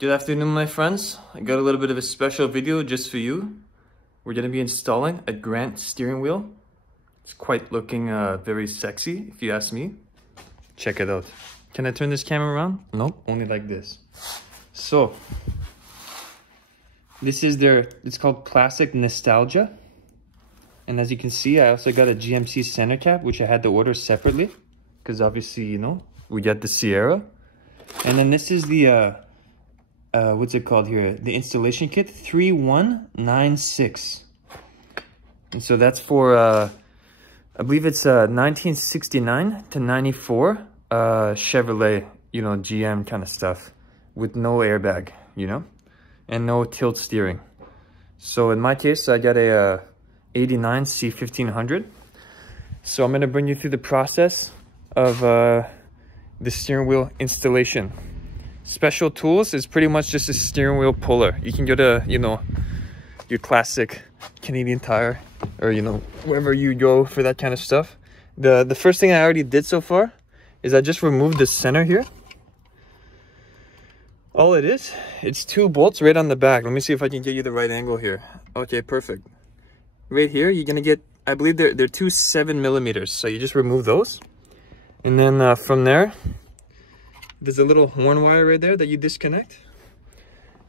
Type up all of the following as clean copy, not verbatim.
Good afternoon, my friends. I got a little bit of a special video just for you. We're going to be installing a Grant steering wheel. It's quite looking very sexy, if you ask me. Check it out. Can I turn this camera around? Nope, only like this. So, this is it's called Classic Nostalgia. And as you can see, I also got a GMC center cap, which I had to order separately. Because obviously, you know, we got the Sierra. And then this is the... what's it called here? The installation kit 3196. And so that's for I believe it's 1969 to 94 Chevrolet, you know, GM kind of stuff with no airbag, you know, and no tilt steering. So in my case, I got a 89 C1500. So I'm going to bring you through the process of the steering wheel installation. Special tools is pretty much just a steering wheel puller. You can go to, you know, your classic Canadian Tire or, you know, wherever you go for that kind of stuff. The first thing I already did so far is I just removed the center here. All it is, it's 2 bolts right on the back. Let me see if I can get you the right angle here. Okay, perfect. Right here, you're gonna get, I believe they're 2 7mm. So you just remove those. And then from there, there's a little horn wire right there that you disconnect.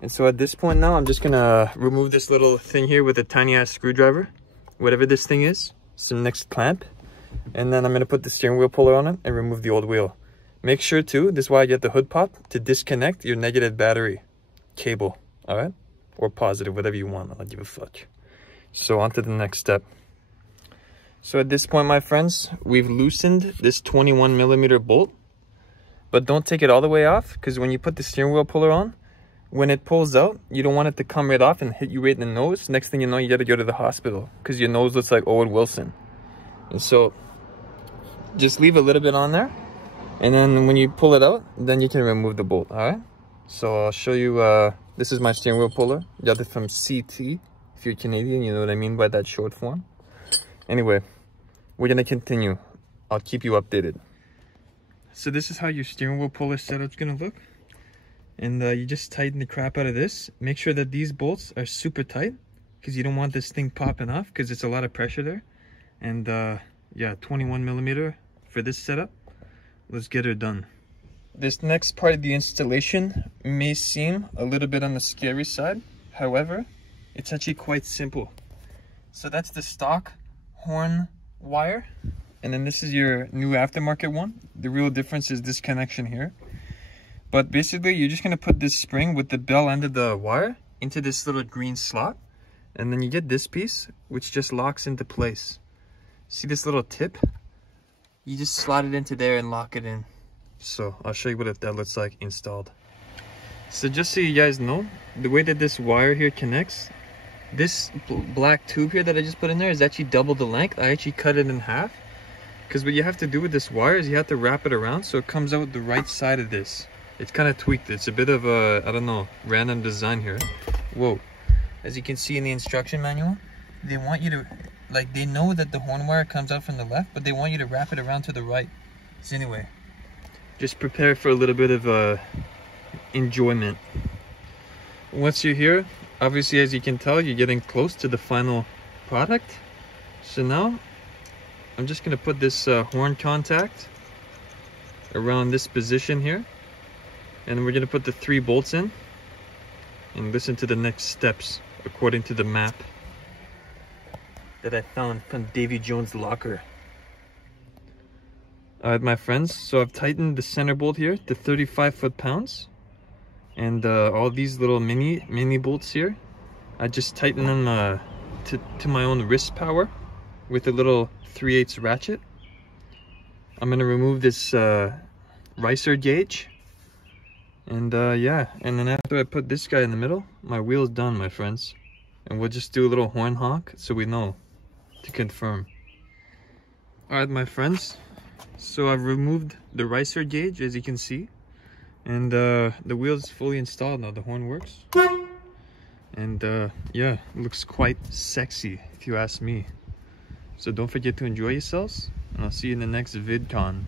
And so at this point now, I'm just gonna remove this little thing here with a tiny ass screwdriver, whatever this thing is, some next clamp. And then I'm gonna put the steering wheel puller on it and remove the old wheel. Make sure too, this is why I get the hood pop, to disconnect your negative battery cable, all right? Or positive, whatever you want, I don't give a fuck. So on to the next step. So at this point, my friends, we've loosened this 21mm bolt. But don't take it all the way off, because when you put the steering wheel puller on, when it pulls out, you don't want it to come right off and hit you right in the nose. Next thing you know, you got to go to the hospital because your nose looks like Owen Wilson. And so just leave a little bit on there. And then when you pull it out, then you can remove the bolt, all right? So I'll show you, this is my steering wheel puller. Got it from CT. If you're Canadian, you know what I mean by that short form. Anyway, we're going to continue. I'll keep you updated. So this is how your steering wheel puller setup's gonna look. And you just tighten the crap out of this. Make sure that these bolts are super tight, because you don't want this thing popping off, because it's a lot of pressure there. And yeah, 21mm for this setup. Let's get her done. This next part of the installation may seem a little bit on the scary side. However, it's actually quite simple. So that's the stock horn wire. And then this is your new aftermarket one. The real difference is this connection here. But basically, you're just going to put this spring with the bell end of the wire into this little green slot. And then you get this piece, which just locks into place. See this little tip? You just slot it into there and lock it in. So I'll show you what that looks like installed. So just so you guys know, the way that this wire here connects, this black tube here that I just put in there is actually double the length. I actually cut it in half. Because what you have to do with this wire is you have to wrap it around so it comes out the right side of this. It's kind of tweaked. It's a bit of a, I don't know, random design here. Whoa. As you can see in the instruction manual, they want you to, like, they know that the horn wire comes out from the left, but they want you to wrap it around to the right. So anyway, just prepare for a little bit of enjoyment. Once you're here, obviously, as you can tell, you're getting close to the final product. So now, I'm just going to put this horn contact around this position here. And we're going to put the 3 bolts in. And listen to the next steps according to the map that I found from Davy Jones' locker. Alright, my friends. So I've tightened the center bolt here to 35 foot-pounds. And all these little mini bolts here, I just tighten them to my own wrist power with a little 3/8 ratchet. I'm gonna remove this ricer gauge, and yeah, and then after I put this guy in the middle, my wheel's done, my friends. And we'll just do a little horn honk so we know to confirm. All right, my friends, so I've removed the ricer gauge, as you can see, and the wheel's fully installed now. The horn works, and yeah, it looks quite sexy if you ask me. So don't forget to enjoy yourselves, and I'll see you in the next VidCon.